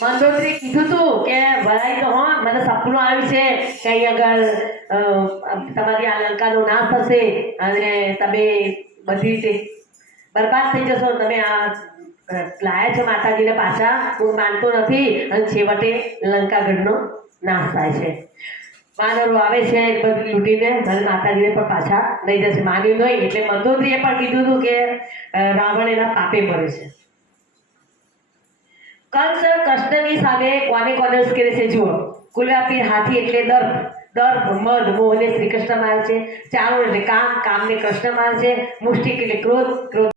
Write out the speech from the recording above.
મંદોદરી કીધું તું કે ભરાઈ તો હો મને સપનું આવ્યું છે કે અહીં આગળ તમારી આ લંકાનો નાશ થશે અને તમે બધી રીતે બરબાદ થઈ જશો. તમે આ લાયા છો માતાજીને પાછા, હું માનતો નથી અને છેવટે લંકાગઢનો નાશ થાય છે. વાનરો આવે છે બધું લૂંટીને અને માતાજીને પણ પાછા લઈ જશે. માન્યું નહીં એટલે મંદોદરીએ પણ કીધું હતું કે રાવણ એના પાપે મરે છે. કંસ કૃષ્ણની સામે કોને કોને ઉશ્કેરે છે જુઓ. ગુલાબી હાથી એટલે દર્પ મદ મોહને શ્રી કૃષ્ણ મારે છે. ચારો એટલે કામ, કામને કૃષ્ણ મારે છે. મુષ્ટિક એટલે ક્રોધ, ક્રોધ